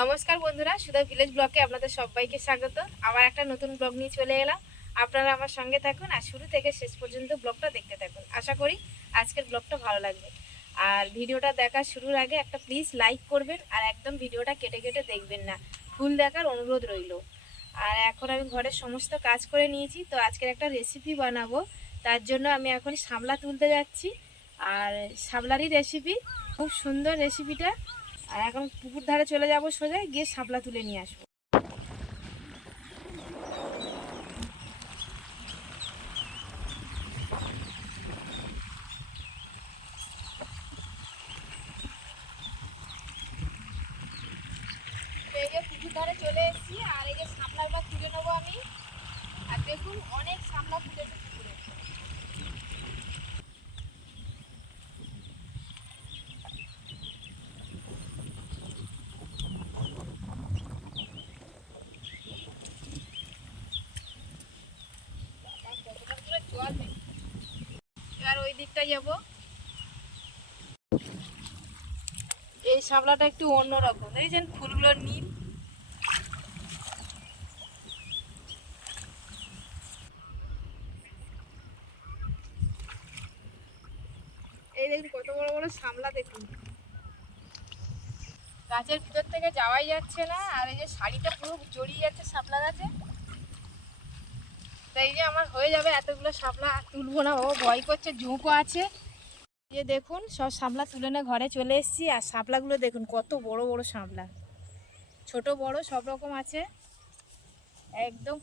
নমস্কার বন্ধুরা, সুধা ভিলেজ ব্লগে আপনাদের সবাইকে স্বাগত। আবার একটা নতুন ব্লগ নিয়ে চলে এলাম। আপনারা আমার সঙ্গে থাকুন আর শুরু থেকে শেষ পর্যন্ত ব্লগটা দেখতে থাকুন। আশা করি আজকের ব্লগটা ভালো লাগবে। আর ভিডিওটা দেখা শুরুর আগে একটা প্লিজ লাইক করবেন আর একদম ভিডিওটা কেটে কেটে দেখবেন না, ফুল দেখার অনুরোধ রইল। আর এখন আমি ঘরের সমস্ত কাজ করে নিয়েছি, তো আজকের একটা রেসিপি বানাবো। তার জন্য আমি এখন শাপলা তুলতে যাচ্ছি। আর শাপলারই রেসিপি, খুব সুন্দর রেসিপিটা। আর এখন পুকুর ধারে চলে যাব, সোজা গিয়ে শাপলা তুলে নিয়ে আসবো। এই যে পুকুর ধারে চলে এসেছি, আর এই যে শাপলার বা তুলে নেবো আমি। আর দেখুন অনেক শাপলা ফুটেছে পুকুরে। জল নেই, এবার ওই দিকটা যাবো। এই শাপলাটা একটু অন্যরকম, এই যে ফুলগুলো নীল। এই দেখুন কত বড় বড় শাপলা, দেখুন গাছের ভিতর থেকে যাওয়াই যাচ্ছে না। আর এই যে শাড়িটা পুরো জড়িয়ে যাচ্ছে শাপলা গাছে। তাই যে আমার হয়ে যাবে এতগুলো শাপলা, তুলবো না, ও ভয় করছে, ঝুঁকো আছে। এই যে দেখুন সব শাপলা তুলে নিয়ে ঘরে চলে এসেছি। আর শাপলাগুলো দেখুন কত বড় বড় শাপলা, ছোট বড় সব রকম আছে। একদম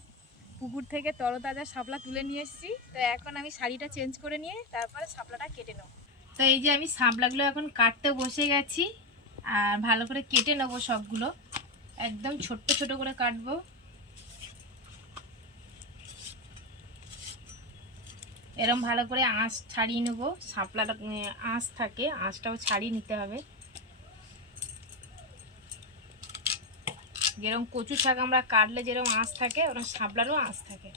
পুকুর থেকে তরতাজা শাপলা তুলে নিয়ে এসেছি। তো এখন আমি শাড়িটা চেঞ্জ করে নিয়ে তারপরে শাপলাটা কেটে নেব। তো এই যে আমি শাপলাগুলো এখন কাটতে বসে গেছি। আর ভালো করে কেটে নেবো সবগুলো, একদম ছোট্ট ছোট করে কাটবো। এরম ভালো করে আঁশ ছাড়িয়ে নেবো। শাপলাটা আঁশ থাকে, আঁশটাও ছাড়িয়ে নিতে হবে। যেরকম কচু শাক আমরা কাটলে যেরকম আঁশ থাকে, ওরকম শাপলারও আঁশ থাকে।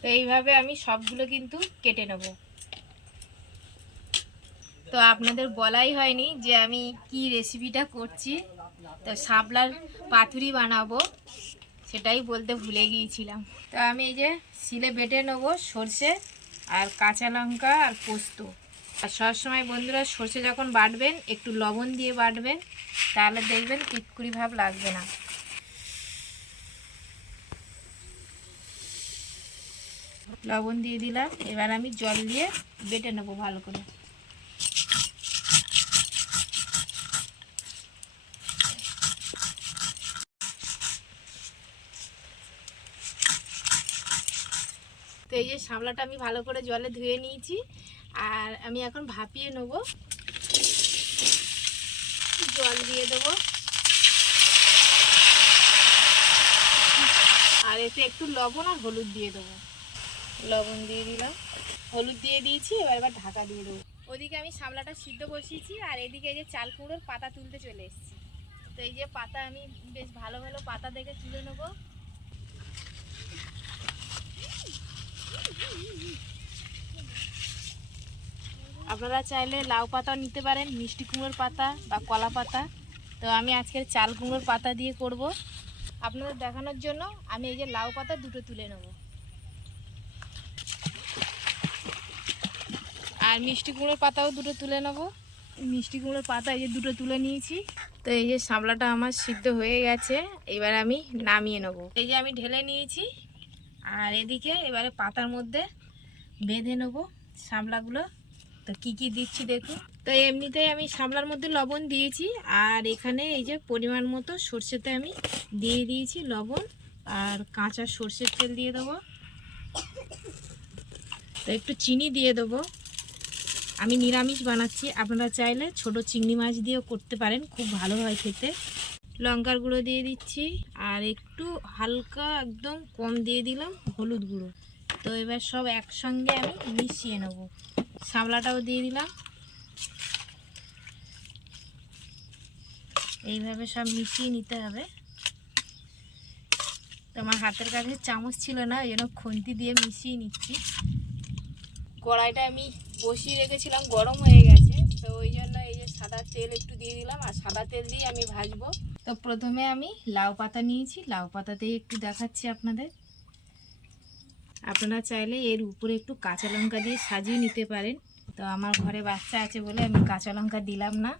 তো এইভাবে আমি সবগুলো কিন্তু কেটে নেব। তো আপনাদের বলাই হয়নি যে আমি কি রেসিপিটা করছি। তো শাপলার পাতুরি বানাবো, সেটাই বলতে ভুলে গিয়েছিলাম। তো আমি এই যে শিলে বেটে নেবো সর্ষে আর কাঁচা লঙ্কা আর পোস্ত। আর সবসময় বন্ধুরা সর্ষে যখন বাটবেন একটু লবণ দিয়ে বাটবেন, তাহলে দেখবেন কিটকুরি ভাব লাগবে না। লবণ দিয়ে দিলাম, এবার আমি জল দিয়ে বেটে নেবো ভালো করে। তো এই যে শাপলাটা আমি ভালো করে জলে ধুয়ে নিয়েছি। আর আমি এখন ভাপিয়ে নেবো, জল দিয়ে দেবো। আর এতে একটু লবণ আর হলুদ দিয়ে দেবো। লবণ দিয়ে দিলাম, হলুদ দিয়ে দিয়েছি। এবার ঢাকা দিয়ে দেবো। ওদিকে আমি শাপলাটা সিদ্ধ বসিয়েছি, আর এদিকে এই যে চাল কুমড়োর পাতা তুলতে চলে এসেছি। তো এই যে পাতা আমি বেশ ভালো ভালো পাতা দেখে তুলে নেবো। আপনারা চাইলে লাউ পাতাও নিতে পারেন, মিষ্টি কুমড়োর পাতা বা কলা পাতা। তো আমি আজকের চাল কুমড়োর পাতা দিয়ে করব। আপনাদের দেখানোর জন্য আমি এই যে লাউ পাতা দুটো তুলে নেব, আর মিষ্টি কুমড়োর পাতাও দুটো তুলে নেব। মিষ্টি কুমড়োর পাতা এই যে দুটো তুলে নিয়েছি। তো এই যে শাপলাটা আমার সিদ্ধ হয়ে গেছে, এবার আমি নামিয়ে নেব। এই যে আমি ঢেলে নিয়েছি। আর এদিকে এবারে পাতার মধ্যে বেঁধে নেব শাপলাগুলো। তো কি কি দিচ্ছি দেখুন। তো এমনিতেই আমি শাপলার মধ্যে লবণ দিয়েছি, আর এখানে এই যে পরিমাণ মতো সর্ষেতে আমি দিয়ে দিয়েছি লবণ। আর কাঁচা সর্ষের তেল দিয়ে দেবো। তো একটু চিনি দিয়ে দেবো। আমি নিরামিষ বানাচ্ছি, আপনারা চাইলে ছোট চিংড়ি মাছ দিয়েও করতে পারেন, খুব ভালো হয় খেতে। লঙ্কার গুঁড়ো দিয়ে দিচ্ছি, আর একটু হালকা একদম কম দিয়ে দিলাম হলুদ গুঁড়ো। তো এবার সব একসঙ্গে আমি মিশিয়ে নেব। শাপলাটাও দিয়ে দিলাম, এইভাবে সব মিশিয়ে নিতে হবে। তো আমার হাতের কাছে চামচ ছিল না, ওই জন্য খুন্তি দিয়ে মিশিয়ে নিচ্ছি। কড়াইটা আমি বসিয়ে রেখেছিলাম, গরম হয়ে গেছে। তো ওই জন্য এই যে সাদা তেল একটু দিয়ে দিলাম, আর সাদা তেল দিয়ে আমি ভাজবো। তো প্রথমে আমি লাউ পাতা নিয়েছি, লাউ পাতাতেই একটু দেখাচ্ছি আপনাদের। আপনারা চাইলে এর উপরে একটু কাঁচা লঙ্কা দিয়ে সাজিয়ে নিতে পারেন। তো আমার ঘরে বাচ্চা আছে বলে আমি কাঁচা লঙ্কা দিলাম না।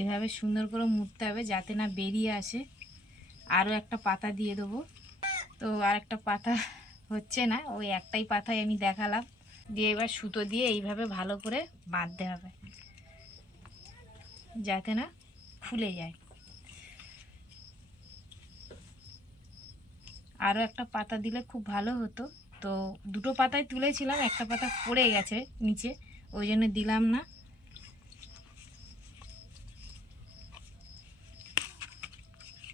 এভাবে সুন্দর করে মুড়তে হবে যাতে না বেরিয়ে আসে। আরও একটা পাতা দিয়ে দেবো। তো আর একটা পাতা হচ্ছে না, ওই একটাই পাতায় আমি দেখালাম। দিয়ে এবার সুতো দিয়ে এইভাবে ভালো করে বাঁধতে হবে যাতে না খুলে যায়। আরও একটা পাতা দিলে খুব ভালো হতো, তো দুটো পাতায় তুলেছিলাম, একটা পাতা পড়ে গেছে নিচে, ওই জন্য দিলাম না।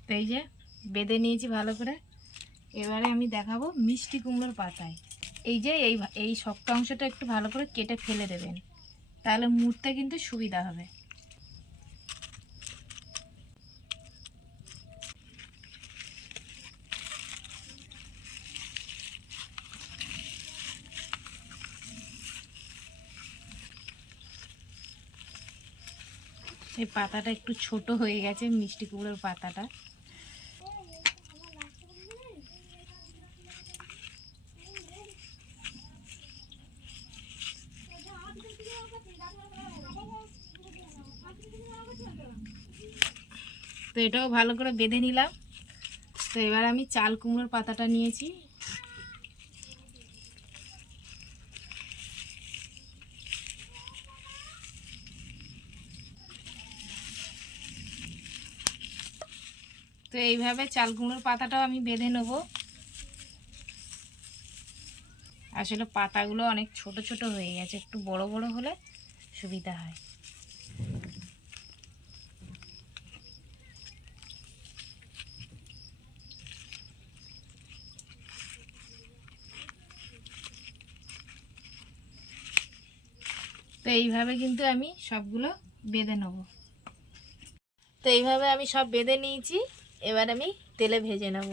তো এই যে বেঁধে নিয়েছি ভালো করে। এবারে আমি দেখাবো মিষ্টি কুমড়োর পাতায়। এই যে এই শক্ত অংশটা একটু ভালো করে কেটে ফেলে দেবেন, তাহলে মুড়তে কিন্তু সুবিধা হবে। এই পাতাটা একটু ছোট হয়ে গেছে, মিষ্টি কুমড়োর পাতাটা। তো এটাও ভালো করে বেঁধে নিলাম। তো এবার আমি চাল কুমড়োর পাতাটা নিয়েছি। তো এইভাবে চাল কুমড়োর পাতাটাও আমি বেঁধে নেব। আসলে পাতাগুলো অনেক ছোট ছোট হয়ে গেছে, একটু বড় বড় হলে সুবিধা হয়। তো এইভাবে কিন্তু আমি সবগুলো বেঁধে নেব। তো এইভাবে আমি সব বেঁধে নিয়েছি, এবার আমি তেলে ভেজে নেব।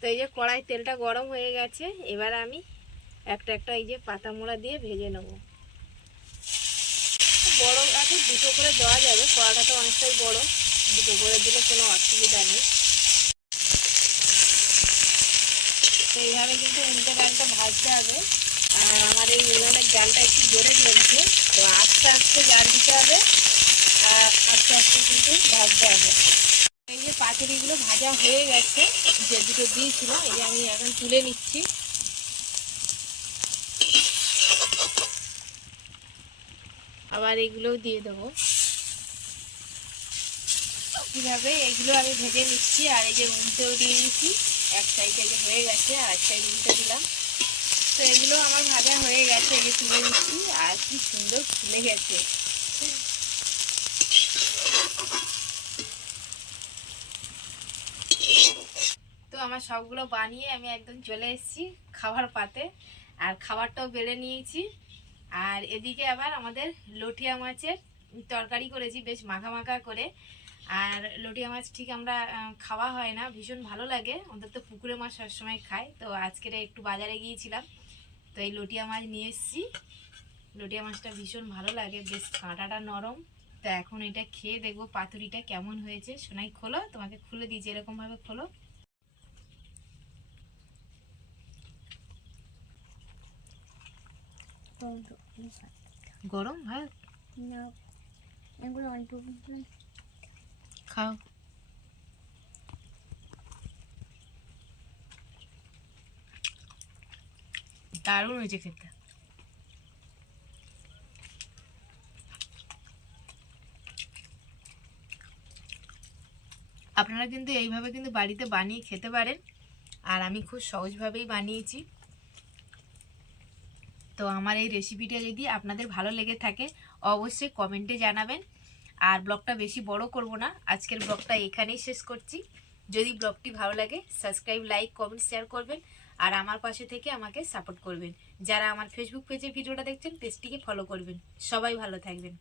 তো এই যে কড়াই তেলটা গরম হয়ে গেছে, এবার আমি একটা একটা এই যে পাতা মোড়া দিয়ে ভেজে নেব। বড় আছে, দুটো করে দেওয়া যাবে, কড়াটা তো অনেকটাই বড়, দুটো করে দিলে কোনো অসুবিধা নেই। তো এইভাবে কিন্তু উল্টে ডালটা ভাজতে হবে। আর আমার এই উনুনের জালটা একটু জোরে জ্বলছে, তো আস্তে আস্তে জাল দিতে হবে আর আস্তে আস্তে কিন্তু ভাজতে হবে। এই যে পাতুরিগুলো ভাজা হয়ে গেছে, যে দুটো দিয়েছিল, এই যে আমি এখন তুলে নিচ্ছি। আবার এগুলোও দিয়ে দেবো। কীভাবে এগুলো আমি ভেজে নিচ্ছি, আর এই যে উল্টেও দিয়ে দিচ্ছি। এক সাইডে যে হয়ে গেছে আর এক সাইড উল্টে দিলাম। তো এগুলো আমার ভাজা হয়ে গেছে, এই যে তুলে নিচ্ছি। আর কি সুন্দর ফুলে গেছে। তো আমার সবগুলো বানিয়ে আমি একদম চলে এসেছি খাবার পাতে, আর খাবারটাও বেড়ে নিয়েছি। আর এদিকে আবার আমাদের লটিয়া মাছের তরকারি করেছি, বেশ মাখা মাখা করে। আর লটিয়া মাছ ঠিক আমরা খাওয়া হয় না, ভীষণ ভালো লাগে, ওদের তো পুকুরে মাছ সবসময় খাই। তো আজকের একটু বাজারে গিয়েছিলাম, তো এই লটিয়া মাছ নিয়ে এসেছি। লটিয়া মাছটা ভীষণ ভালো লাগে, বেশ কাঁটাটা নরম। তো এখন এটা খেয়ে দেখবো পাতুরিটা কেমন হয়েছে। সোনাই খোলো, তোমাকে খুলে দিয়েছি, এরকমভাবে খোলো। গরম ভাত না, এগুলো অল্প খাও। দারুণ হয়েছে খেতে। আপনারা কিন্তু এইভাবে কিন্তু বাড়িতে বানিয়ে খেতে পারেন, আর আমি খুব সহজভাবেই বানিয়েছি। তো আমার এই রেসিপিটা যদি আপনাদের ভালো লেগে থাকে অবশ্যই কমেন্টে জানাবেন। আর ব্লগটা বেশি বড় করব না, আজকের ব্লগটা এখানেই শেষ করছি। যদি ব্লগটি ভালো লাগে সাবস্ক্রাইব, লাইক, কমেন্ট, শেয়ার করবেন। আর আমার পাশে থেকে আমাকে সাপোর্ট করবেন। যারা আমার ফেসবুক পেজে ভিডিওটা দেখছেন পেজটিকে ফলো করবেন। সবাই ভালো থাকবেন।